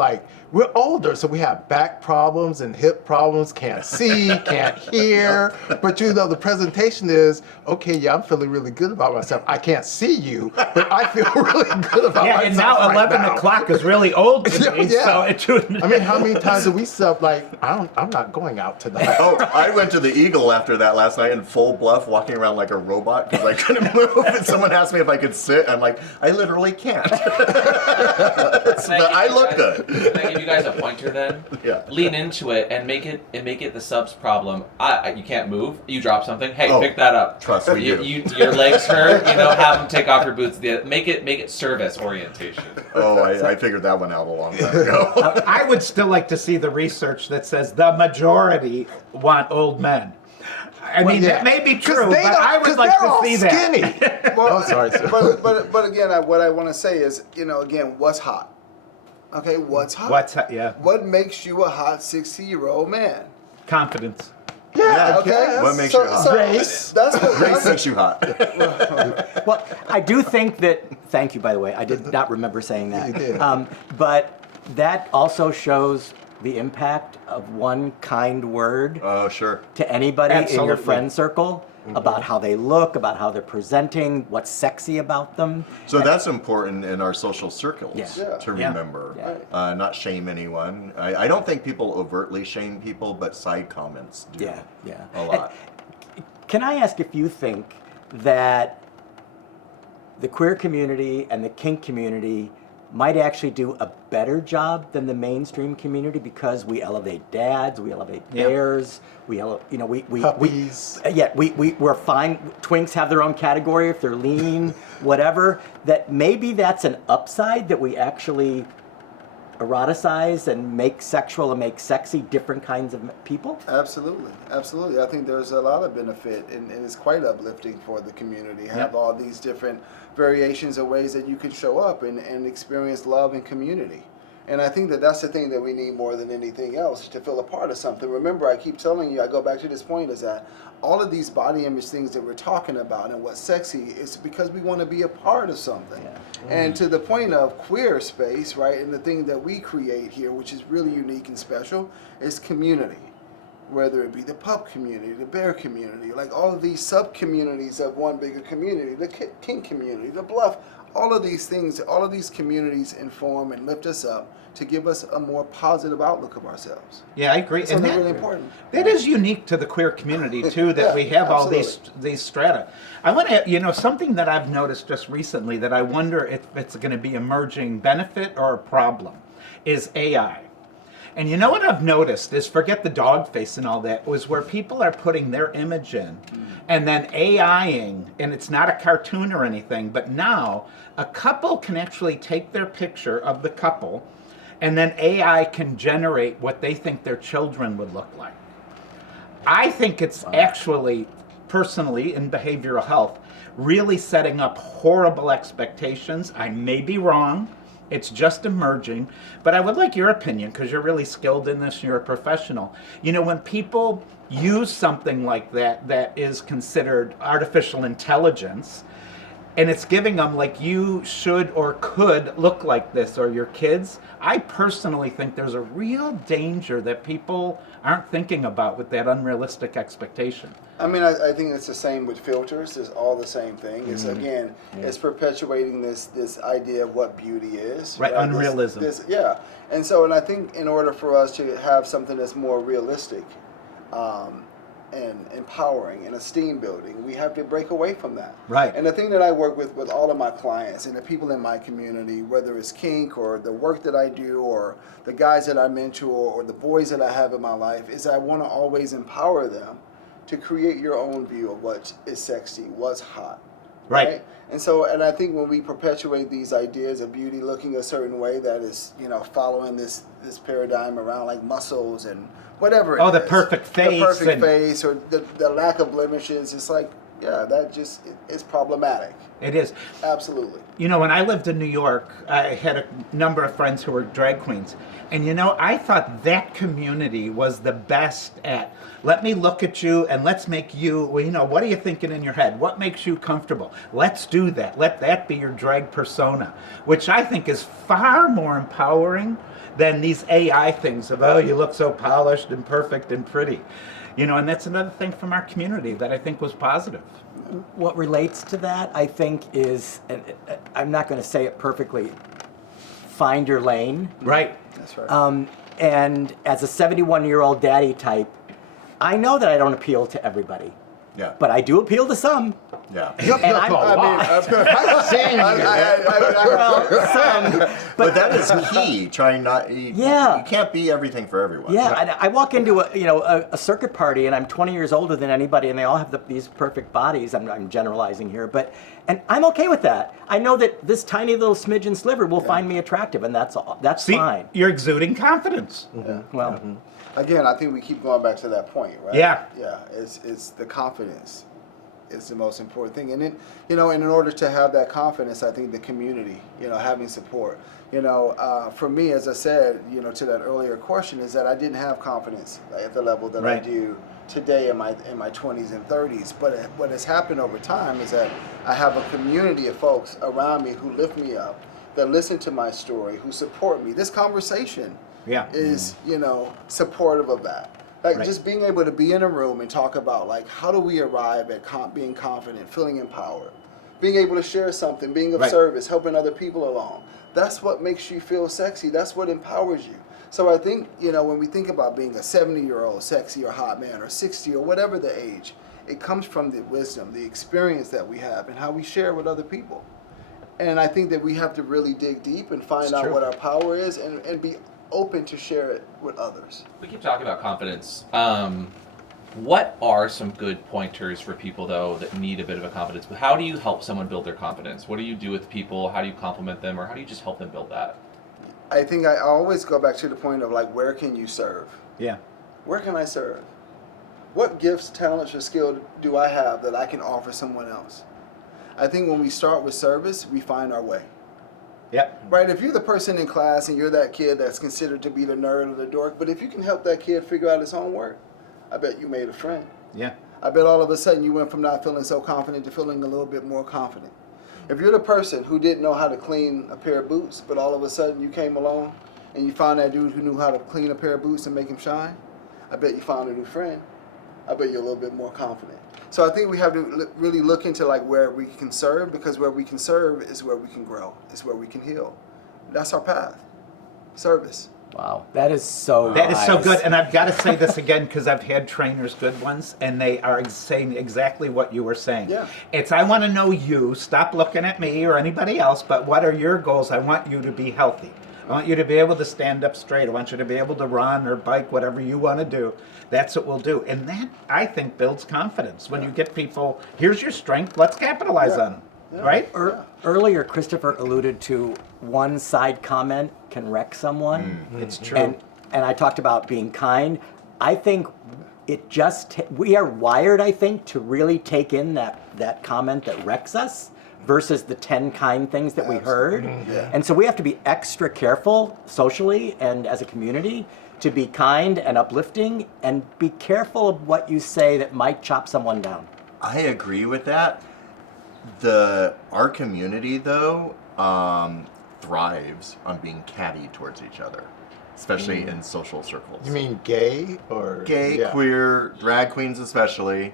we're older, so we have back problems and hip problems, can't see, can't hear. But the presentation is, okay, yeah, I'm feeling really good about myself. I can't see you, but I feel really good about myself. And now 11 o'clock is really old to me, so I mean, how many times do we stuff I'm not going out tonight. Oh, I went to the Eagle after that last night in full bluff, walking around like a robot because I couldn't move. And someone asked me if I could sit. I'm like, I literally can't. But I look good. Can I give you guys a pointer then? Yeah. Lean into it and make it the subs problem. You can't move. You drop something. Hey, Oh, pick that up. trust me, your legs hurt. Have them take off your boots. Make it service orientation. Oh, I figured that one out a long time ago. I would still like to see the research that says the majority want old men. I mean, that may be true, but I would like to see skinny. that. Well, sorry, sir. But again, what I want to say is, again, what's hot? Okay, what's hot? What makes you a hot 60-year-old man? Confidence. Yeah, Okay. What makes you hot? Race. That's what Race makes you hot. Well, I do think that, thank you, by the way, I did not remember saying that. You did. But that also shows the impact of one kind word Oh, sure. to anybody in your Absolutely. friend circle about how they look, about how they're presenting, what's sexy about them. So that's important in our social circles Yeah. to Yeah. remember. Yeah. Not shame anyone. I don't think people overtly shame people, but side comments do. Yeah. A lot. Can I ask if you think that the queer community and the kink community might actually do a better job than the mainstream community because we elevate dads, we elevate bears, we Puppies. we're fine. Twinks have their own category if they're lean, whatever. That maybe that's an upside that we actually eroticize and make sexual and make sexy different kinds of people. Absolutely. I think there's a lot of benefit, and it's quite uplifting for the community. Have all these different variations of ways that you can show up and experience love and community. And I think that's the thing that we need more than anything else, to feel a part of something. Remember, I keep telling you, I go back to this point, is that all of these body image things that we're talking about and what's sexy is because we want to be a part of something. And to the point of queer space, right, and the thing that we create here, which is really unique and special, is community. Whether it be the pup community, the bear community, like all of these sub-communities of one bigger community, the kink community, the bluff, all of these things, all of these communities inform and lift us up to give us a more positive outlook of ourselves. Yeah, I agree. So that's really important. That is unique to the queer community too, that we have all these strata. I want to, something that I've noticed just recently that I wonder if it's going to be emerging benefit or a problem is AI. And you know what I've noticed is, forget the dog face and all that, was where people are putting their image in and then AIing, and it's not a cartoon or anything, but now a couple can actually take their picture of the couple and then AI can generate what they think their children would look like. I think it's actually, personally, in behavioral health, really setting up horrible expectations. I may be wrong. It's just emerging. But I would like your opinion, because you're really skilled in this, you're a professional. You know, when people use something like that, that is considered artificial intelligence, and it's giving them like you should or could look like this, or your kids, I personally think there's a real danger that people aren't thinking about with that unrealistic expectation. I mean, I think it's the same with filters. It's all the same thing. It's again, it's perpetuating this idea of what beauty is. Right, unrealism. Yeah, and so, and I think in order for us to have something that's more realistic, and empowering and esteem building, we have to break away from that. Right. And the thing that I work with all of my clients and the people in my community, whether it's kink or the work that I do or the guys that I mentor or the boys that I have in my life, is I want to always empower them to create your own view of what is sexy, what's hot. Right. And so, and I think when we perpetuate these ideas of beauty looking a certain way that is, you know, following this paradigm around like muscles and whatever it is. The perfect face. The perfect face or the lack of blemishes. It's like, yeah, that just is problematic. It is. Absolutely. You know, when I lived in New York, I had a number of friends who were drag queens. And you know, I thought that community was the best at, let me look at you and let's make you, well, you know, what are you thinking in your head? What makes you comfortable? Let's do that. Let that be your drag persona, which I think is far more empowering than these AI things of, oh, you look so polished and perfect and pretty. You know, and that's another thing from our community that I think was positive. What relates to that, I think, is, and I'm not going to say it perfectly, find your lane. Right. That's right. And as a 71-year-old daddy type, I know that I don't appeal to everybody, Yeah. but I do appeal to some. Yeah. And I'm, I've seen but that is key. Trying not. Yeah. You can't be everything for everyone. yeah, and I walk into a circuit party, and I'm 20 years older than anybody, and they all have these perfect bodies. I'm generalizing here, and I'm okay with that. I know that this tiny little smidgen sliver will find me attractive, and that's all. That's See, fine. you're exuding confidence. Well, Again, I think we keep going back to that point, right? Yeah. Yeah. It's the confidence is the most important thing. And then, you know, and in order to have that confidence, I think the community, you know, having support. You know, for me, as I said, you know, to that earlier question, is that I didn't have confidence at the level that I Right. do today in my 20s and 30s. But what has happened over time is that I have a community of folks around me who lift me up, that listen to my story, who support me. This conversation is, you know, supportive of that. Like Right. just being able to be in a room and talk about like how do we arrive at being confident, feeling empowered, being able to share something, being of Right. service, helping other people along. That's what makes you feel sexy. That's what empowers you. So I think, you know, when we think about being a 70-year-old sexy or hot man or 60 or whatever the age, it comes from the wisdom, the experience that we have and how we share with other people. And I think that we have to really dig deep and find It's out true. what our power is and be open to share it with others. We keep talking about confidence. What are some good pointers for people, though, that need a bit of a confidence? How do you help someone build their confidence? What do you do with people? How do you compliment them? Or how do you just help them build that? I think I always go back to the point of like, where can you serve? Yeah. Where can I serve? What gifts, talents, or skill do I have that I can offer someone else? I think when we start with service, we find our way. Yep. Right? If you're the person in class and you're that kid that's considered to be the nerd or the dork, but if you can help that kid figure out his homework, I bet you made a friend. Yeah. I bet all of a sudden you went from not feeling so confident to feeling a little bit more confident. If you're the person who didn't know how to clean a pair of boots, but all of a sudden you came along and you found that dude who knew how to clean a pair of boots and make him shine, I bet you found a new friend. I bet you're a little bit more confident. So I think we have to really look into like where we can serve, because where we can serve is where we can grow, is where we can heal. That's our path. Service. wow, that is so. That is so wise. good, and I've got to say this again because I've had trainers, good ones, and they are saying exactly what you were saying. Yeah. It's, I want to know you, stop looking at me or anybody else, but what are your goals? I want you to be healthy. I want you to be able to stand up straight. I want you to be able to run or bike, whatever you want to do. That's what we'll do. And that, I think, builds confidence. When you get people, here's your strength, let's capitalize on them. right? Earlier, Christopher alluded to one side comment can wreck someone. It's true. And I talked about being kind. I think we are wired, I think, to really take in that comment that wrecks us versus the 10 kind things that we heard. Yeah. And so we have to be extra careful socially and as a community to be kind and uplifting and be careful of what you say that might chop someone down. I agree with that. Our community though thrives on being catty towards each other, especially in social circles. You mean gay or Gay, yeah. queer, drag queens especially,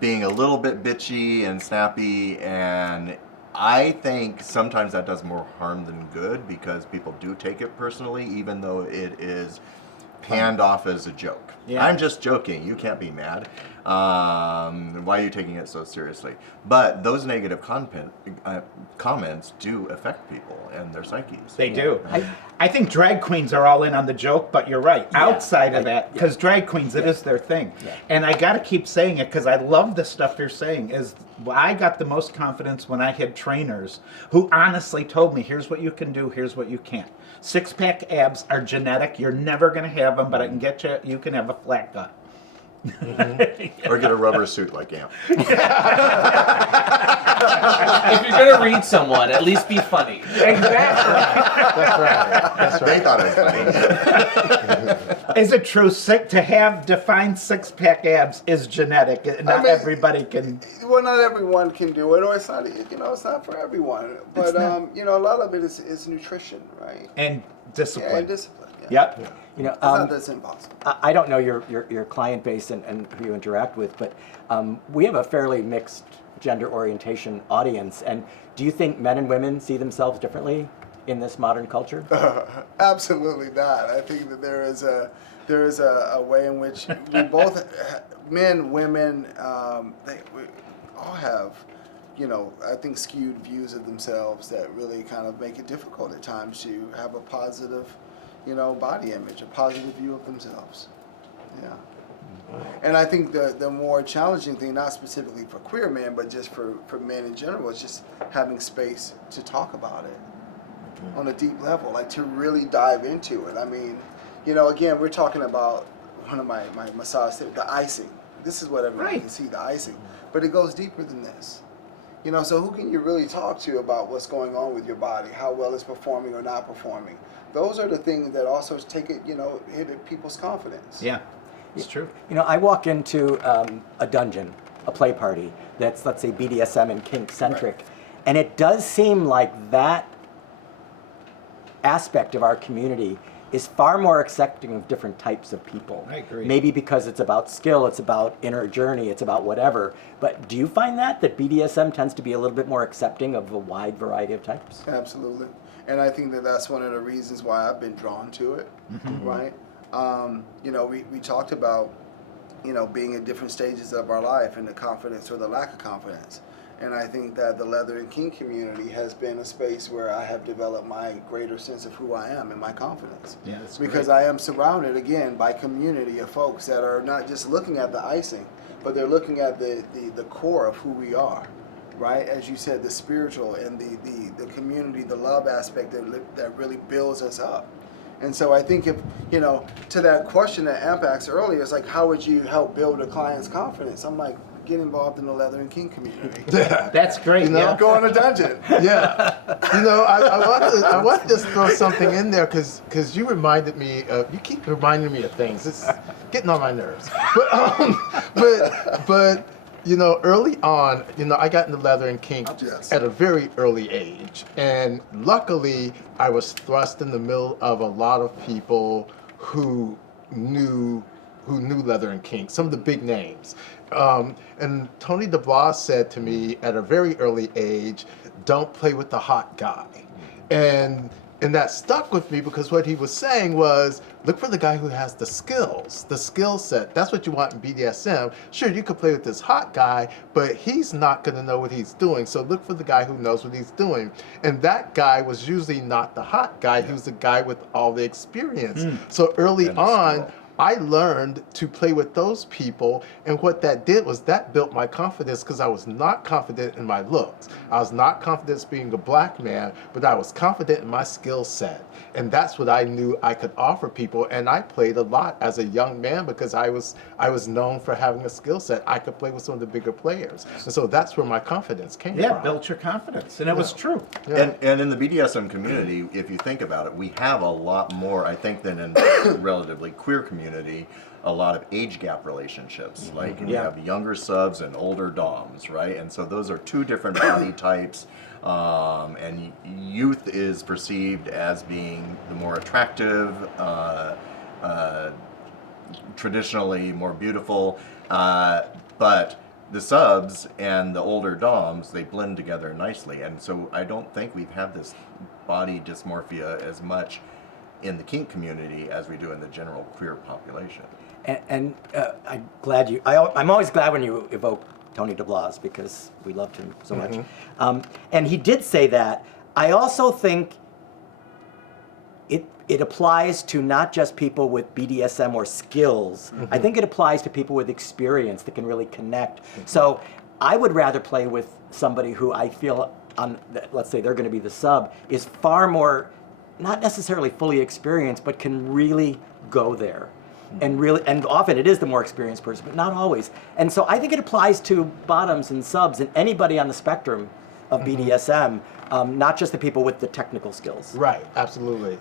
being a little bit bitchy and snappy, and I think sometimes that does more harm than good because people do take it personally, even though it is panned off as a joke. Yeah. I'm just joking. You can't be mad. Why are you taking it so seriously? But those negative comments do affect people and their psyches. They do. I think drag queens are all in on the joke, but you're right. Outside of that, because drag queens, it is their thing. Yeah. And I got to keep saying it because I love the stuff you're saying. Is I got the most confidence when I had trainers who honestly told me, here's what you can do, here's what you can't. 6-pack abs are genetic. You're never going to have them, but I can get you, you can have a flat gut. Or get a rubber suit like Amp. If you're gonna read someone, at least be funny. Exactly. That's right. That's They right. thought it was funny. Is it true to have defined 6-pack abs is genetic? Not mean- everybody can. Well, not everyone can do it, or it's not. It's not for everyone. But a lot of it is nutrition, right? And Yeah, discipline. and discipline. Yeah. Yep. You know, It's not that's impossible. I don't know your client base and who you interact with, but we have a fairly mixed gender orientation audience. And do you think men and women see themselves differently in this modern culture? Absolutely not. I think that there is a way in which we both, men, women, we all have, I think skewed views of themselves that really kind of make it difficult at times to have a positive, body image, a positive view of themselves. Yeah. And I think the more challenging thing, not specifically for queer men, but just for men in general, is just having space to talk about it on a deep level, like to really dive into it. I mean, again, we're talking about one of my massage tips, the icing. This is what everyone can see, the icing. But it goes deeper than this. So who can you really talk to about what's going on with your body, how well it's performing or not performing? Those are the things that also take it, hit at people's confidence. Yeah, it's true. I walk into a dungeon, a play party that's, let's say, BDSM and kink centric, Right. and it does seem like that aspect of our community is far more accepting of different types of people. I agree. Maybe because it's about skill, it's about inner journey, it's about whatever. But do you find that BDSM tends to be a little bit more accepting of a wide variety of types? Absolutely. And I think that that's one of the reasons why I've been drawn to it, right? We talked about, being at different stages of our life and the confidence or the lack of confidence. And I think that the leather and kink community has been a space where I have developed my greater sense of who I am and my confidence. Yeah, that's because I am surrounded, again, by community of folks that are not just looking at the icing, but they're looking at the core of who we are. Right, as you said, the spiritual and the community, the love aspect that really builds us up. And so I think if, to that question that Amp asked earlier, it's like, how would you help build a client's confidence? I'm like, get involved in the leather and kink community. That's great. Yeah. Go in a dungeon. Yeah, I want to just throw something in there because you reminded me. You keep reminding me of things. It's getting on my nerves. But early on, I got into leather and kink Yes. at a very early age, and luckily I was thrust in the middle of a lot of people who knew leather and kink, some of the big names. And Tony DeBlas said to me at a very early age, "Don't play with the hot guy," and that stuck with me because what he was saying was, look for the guy who has the skills, the skill set. That's what you want in BDSM. Sure, you could play with this hot guy, but he's not going to know what he's doing. So look for the guy who knows what he's doing. And that guy was usually not the hot guy. He was the guy with all the experience. So early And the on, skill. I learned to play with those people, and what that did was that built my confidence because I was not confident in my looks. I was not confident being a black man, but I was confident in my skill set. And that's what I knew I could offer people. And I played a lot as a young man because I was known for having a skill set. I could play with some of the bigger players. And so that's where my confidence came Yeah, from. built your confidence, and it was true. Yeah. And in the BDSM community, if you think about it, we have a lot more, I think, than in relatively queer community, a lot of age gap relationships. Like you Yeah. have younger subs and older doms, right? And so those are two different body types. And youth is perceived as being the more attractive, traditionally more beautiful, but the subs and the older doms, they blend together nicely. And so I don't think we've had this body dysmorphia as much in the kink community as we do in the general queer population. And I'm glad I'm always glad when you evoke Tony DeBlas because we loved him so much. And he did say that. I also think it applies to not just people with BDSM or skills. I think it applies to people with experience that can really connect. So I would rather play with somebody who I feel, let's say they're going to be the sub, is far more, not necessarily fully experienced, but can really go there. And often it is the more experienced person, but not always. And so I think it applies to bottoms and subs and anybody on the spectrum of BDSM, not just the people with the technical skills. Right, absolutely.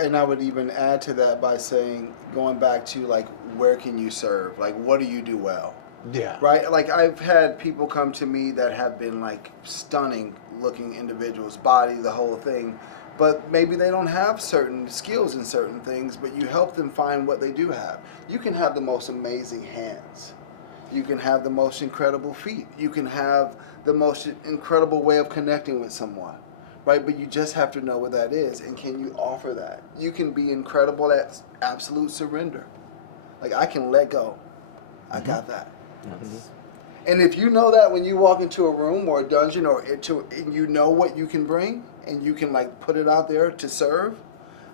And I would even add to that by saying, going back to like, where can you serve? Like, what do you do well? Yeah. Right? Like, I've had people come to me that have been like stunning looking individuals, body, the whole thing, but maybe they don't have certain skills in certain things, but you help them find what they do have. You can have the most amazing hands. You can have the most incredible feet. You can have the most incredible way of connecting with someone, right? But you just have to know what that is, and can you offer that? You can be incredible at absolute surrender. Like, I can let go. I got that. And if you know that when you walk into a room or a dungeon and you know what you can bring and you can like put it out there to serve,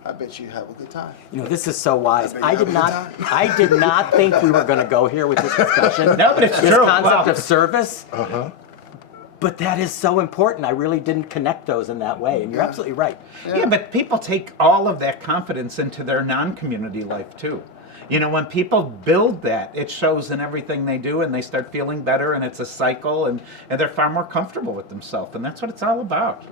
I bet you have a good time. You know, this is so wise. I bet you have a good time. I did not think we were going to go here with this discussion. No, but it's this true. concept Wow. of service. But that is so important. I really didn't connect those in that way. And you're absolutely right. Yeah, but people take all of that confidence into their non-community life too. You know, when people build that, it shows in everything they do, and they start feeling better, and it's a cycle, and they're far more comfortable with themselves, and that's what it's all about.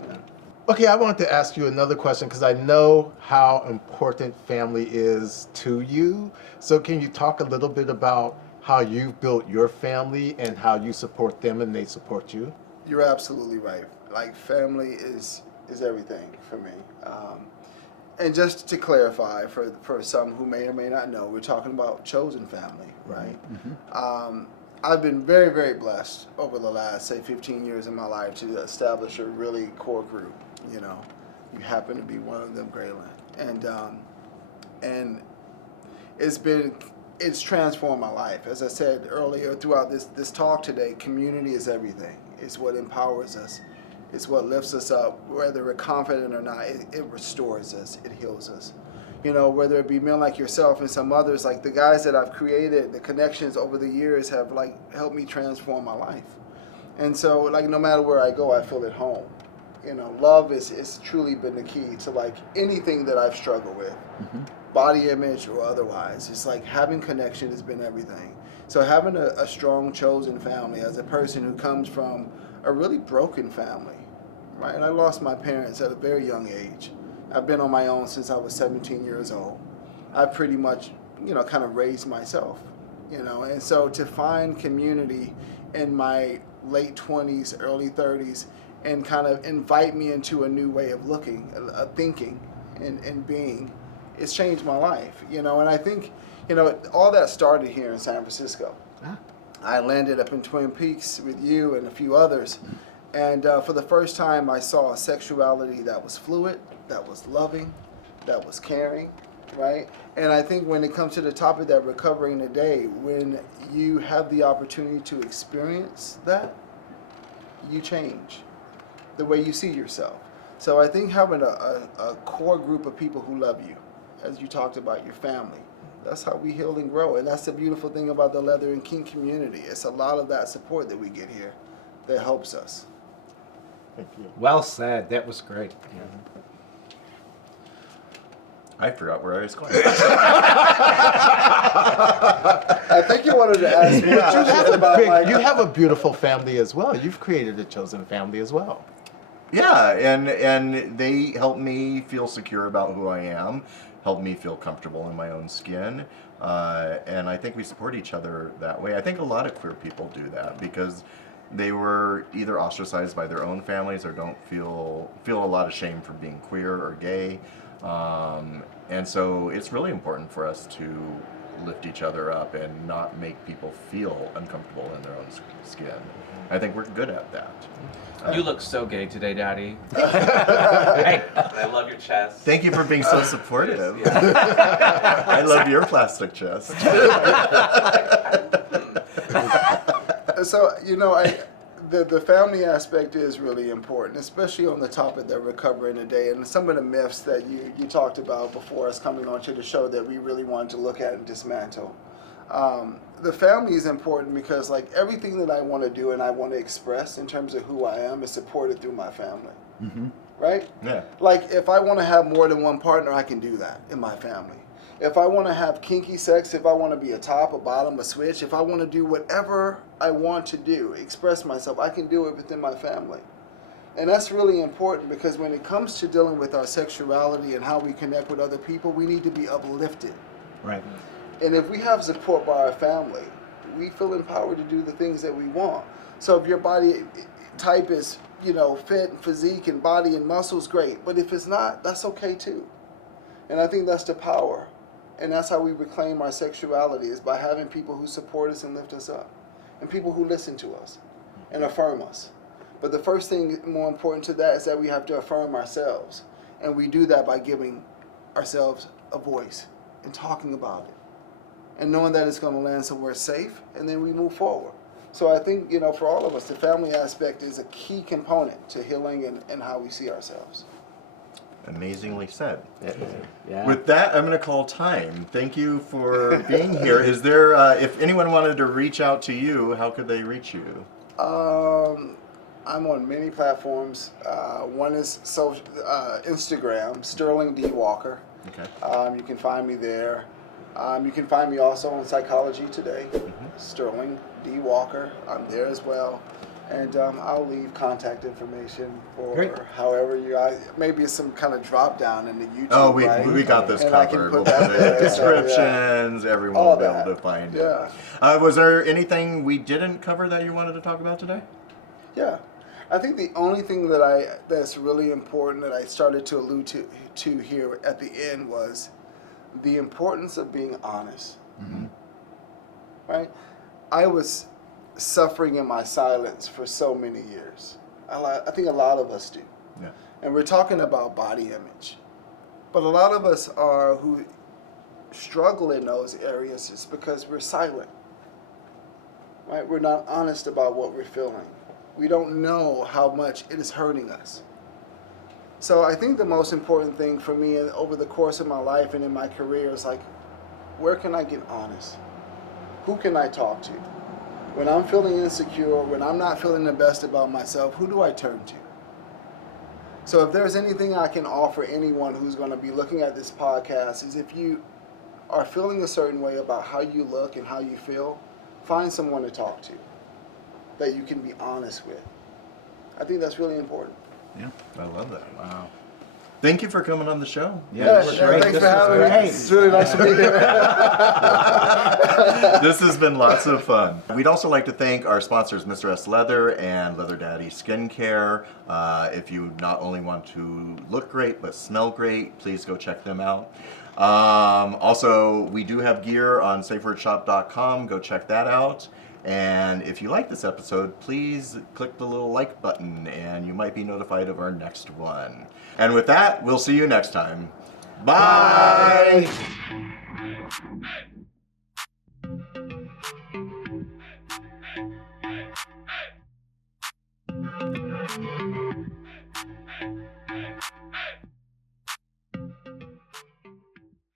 Okay, I wanted to ask you another question because I know how important family is to you. So can you talk a little bit about how you've built your family and how you support them and they support you? You're absolutely right. Like, family is everything for me. And just to clarify, for some who may or may not know, we're talking about chosen family, right? I've been very, very blessed over the last, say, 15 years of my life to establish a really core group. You know, you happen to be one of them, Graylin, and it's transformed my life. As I said earlier, throughout this talk today, community is everything. It's what empowers us. It's what lifts us up. Whether we're confident or not, it restores us. It heals us. You know, whether it be men like yourself and some others, like the guys that I've created, the connections over the years have like helped me transform my life. And so, like, no matter where I go, I feel at home. You know, love is truly been the key to like anything that I've struggled with, body image or otherwise. It's like having connection has been everything. So having a strong chosen family as a person who comes from a really broken family, right? And I lost my parents at a very young age. I've been on my own since I was 17 years old. I pretty much, you know, kind of raised myself, you know, and so to find community in my late 20s, early 30s, and kind of invite me into a new way of looking, thinking, and being, it's changed my life, you know. And I think, you know, all that started here in San Francisco. I landed up in Twin Peaks with you and a few others, and for the first time I saw a sexuality that was fluid, that was loving, that was caring, right? And I think when it comes to the topic that we're covering today, when you have the opportunity to experience that, you change the way you see yourself. So I think having a core group of people who love you, as you talked about your family, That's how we heal and grow. And that's the beautiful thing about the leather and kink community. It's a lot of that support that we get here that helps us. Thank you. Well said. That was great. I forgot where I was going. I think you wanted to ask me what you said about like, You have a beautiful family as well. You've created a chosen family as well. Yeah, and they help me feel secure about who I am, help me feel comfortable in my own skin, and I think we support each other that way. I think a lot of queer people do that because they were either ostracized by their own families or don't feel a lot of shame for being queer or gay, and so it's really important for us to lift each other up and not make people feel uncomfortable in their own skin. I think we're good at that. You look so gay today, Daddy. Hey, I love your chest. Thank you for being so supportive. Yeah. I love your plastic chest. So, you know, the family aspect is really important, especially on the topic that we're covering today, and some of the myths that you talked about before us coming onto the show that we really wanted to look at and dismantle. The family is important because, like, everything that I want to do and I want to express in terms of who I am is supported through my family. Mm-hmm. Right? Yeah. Like, if I want to have more than one partner, I can do that in my family. If I want to have kinky sex, if I want to be a top, a bottom, a switch, if I want to do whatever I want to do, express myself, I can do it within my family. And that's really important because when it comes to dealing with our sexuality and how we connect with other people, we need to be uplifted. Right. And if we have support by our family, we feel empowered to do the things that we want. So if your body type is, you know, fit and physique and body and muscles, great. But if it's not, that's okay too. And I think that's the power. And that's how we reclaim our sexuality, is by having people who support us and lift us up. And people who listen to us and affirm us. But the first thing more important to that is that we have to affirm ourselves. And we do that by giving ourselves a voice and talking about it. And knowing that it's going to land somewhere safe, and then we move forward. So I think, you know, for all of us, the family aspect is a key component to healing and how we see ourselves. Amazingly said. Yeah. With that, I'm going to call time. Thank you for being here. Is there, if anyone wanted to reach out to you, how could they reach you? I'm on many platforms. One is Instagram, Sterling D. Walker. Okay. You can find me there. You can find me also on Psychology Today, Sterling D. Walker. I'm there as well. And I'll leave contact information for Great. however you guys, maybe it's some kind of drop down in the YouTube. Oh, we got this And I can covered. put We'll that put the there, so, descriptions. Everyone All will be able that. to find Yeah. it. Was there anything we didn't cover that you wanted to talk about today? Yeah. I think the only thing that's really important that I started to allude to here at the end was the importance of being honest. Mm-hmm. Right? I was suffering in my silence for so many years. I think a lot of us do. Yeah. And we're talking about body image. But a lot of us are who struggle in those areas just because we're silent. Right? We're not honest about what we're feeling. We don't know how much it is hurting us. So I think the most important thing for me over the course of my life and in my career is like, where can I get honest? Who can I talk to? When I'm feeling insecure, when I'm not feeling the best about myself, who do I turn to? So if there's anything I can offer anyone who's going to be looking at this podcast, is if you are feeling a certain way about how you look and how you feel, find someone to talk to that you can be honest with. I think that's really important. Yeah. I love that. Wow. Thank you for coming on the show. Yeah, this was great. Thanks This for was having me. great. It's really nice to be here. This has been lots of fun. We'd also like to thank our sponsors, Mr. S Leather and Leather Daddy Skincare. If you not only want to look great but smell great, please go check them out. Also, we do have gear on safewordshop.com. Go check that out. And if you like this episode, please click the little like button and you might be notified of our next one. And with that, we'll see you next time. Bye. Bye.